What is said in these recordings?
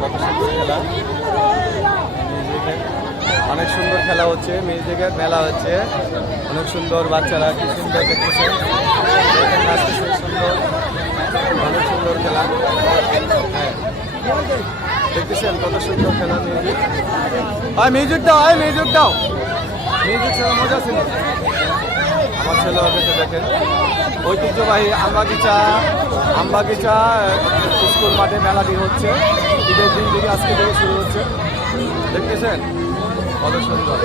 কত সুন্দর খেলা, মিউজিকের অনেক সুন্দর খেলা হচ্ছে, মিউজিকের মেলা হচ্ছে, অনেক সুন্দর বাচ্চারা কি সুন্দর দেখতেছেন, নাচতেছে সুন্দর, অনেক সুন্দর খেলা। দেখতেছেন কত সুন্দর খেলা, মিউজিক। মিউজিক দাও, মিউজিক দাও, মিউজিক ছাড়া মজা ছিল। আমার ছেলে হচ্ছে দেখেন ঐতিহ্যবাহী আমবাগিচা স্কুল মাঠে মেলাটি হচ্ছে, ঈদের দিন থেকে আজকে থেকে শুরু হচ্ছে। দেখতেছেন কত সুন্দর।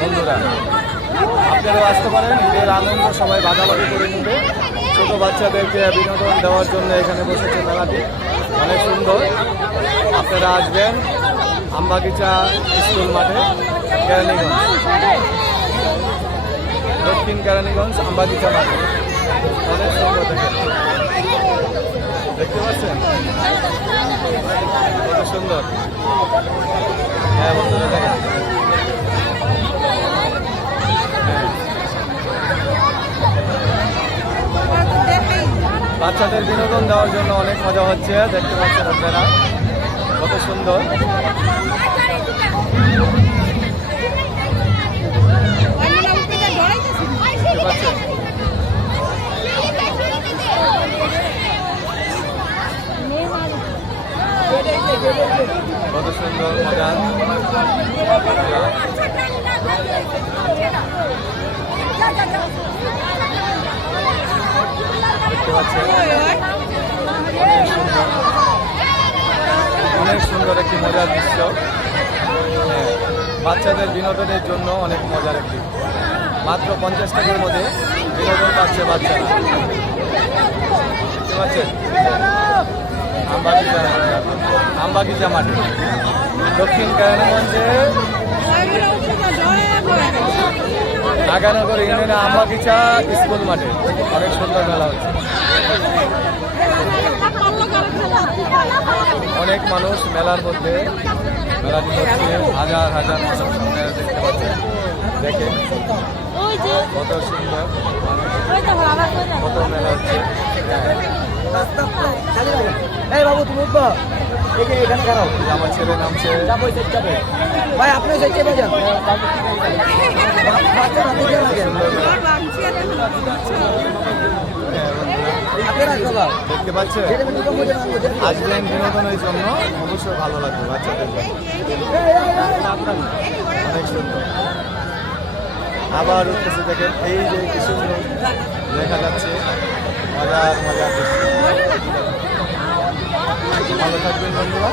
বন্ধুরা আপনারাও আসতে পারেন, ঈদের আনন্দ সবাই ভাগাভাগি করে নেবে। ছোট বাচ্চাদেরকে বিনোদন দেওয়ার জন্য এখানে বসেছে মেলাটি, অনেক সুন্দর। আপনারা আসবেন আমবাগিচা স্কুল মাঠে, কেরানীগঞ্জ, দক্ষিণ কেরানীগঞ্জ আমবাগিচা মাঠে। অনেক সুন্দর দেখতে পাচ্ছেন কত সুন্দর। হ্যাঁ বন্ধুরা দেখেন, বাচ্চাদের বিনোদন দেওয়ার জন্য অনেক মজা হচ্ছে, দেখতে পাচ্ছেন আপনারা কত সুন্দর। কত সুন্দর মজা, দেখতে পাচ্ছেন অনেক সুন্দর একটি মজার দৃশ্য। বাচ্চাদের বিনোদনের জন্য অনেক মজার একটি, মাত্র 50 টাকার মধ্যে বিনোদন পাচ্ছে বাচ্চারা। দেখতে পাচ্ছেন আমবাগিচা মাঠে, দক্ষিণ কেরানীগঞ্জে নাগানগর ইউনিয়নে আমবাগিচা স্কুল মাঠে অনেক সুন্দর মেলা হচ্ছে। অনেক মানুষ মেলার মধ্যে, মেলাটি হচ্ছে, হাজার হাজার মানুষ দেখতে পাচ্ছেন। দেখেন কত সুন্দর, কত মেলা হচ্ছে। বাবু তুমি উঠবো, এখানে খারাপ আমার ছেলে নামছে ভাই, আপনি চেপে যান। দেখতে পাচ্ছেন, আসবেন বিনোদনের জন্য, অবশ্যই ভালো লাগবে বাচ্চাদের, অনেক সুন্দর। আবার উঠতেছে দেখেন, এই যে কি সুন্দর দেখা যাচ্ছে, মজার মজার দৃশ্য। ভালো থাকবেন বন্ধুরা।